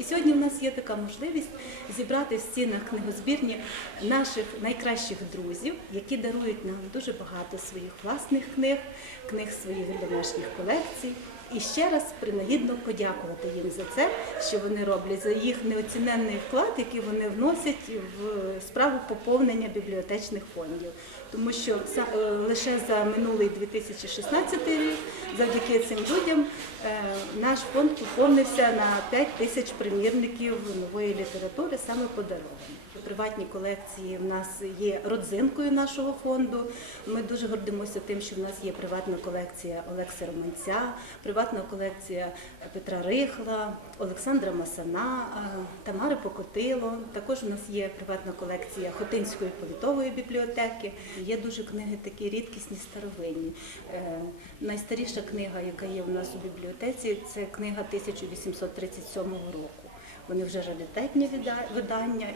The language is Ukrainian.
І сьогодні в нас є така можливість зібрати в стінах книгозбірні наших найкращих друзів, які дарують нам дуже багато своїх власних книг, книг своїх домашніх колекцій. І ще раз принагідно подякувати їм за це, що вони роблять, за їх неоціненний вклад, який вони вносять в справу поповнення бібліотечних фондів. Тому що е, лише за минулий 2016 рік, завдяки цим людям, е, наш фонд поповнився на 5 тисяч примірників нової літератури, саме подарованих. Приватні колекції в нас є родзинкою нашого фонду. Ми дуже гордимося тим, що в нас є приватна колекція Олекса Романця, приватна колекція Петра Рихла, Олександра Масана, Тамари Покотило. Також у нас є приватна колекція Хотинської повітової бібліотеки. Є дуже книги такі рідкісні, старовинні. Е, Найстаріша книга, яка є у нас у бібліотеці, це книга 1837 року. Вони вже раритетні видання.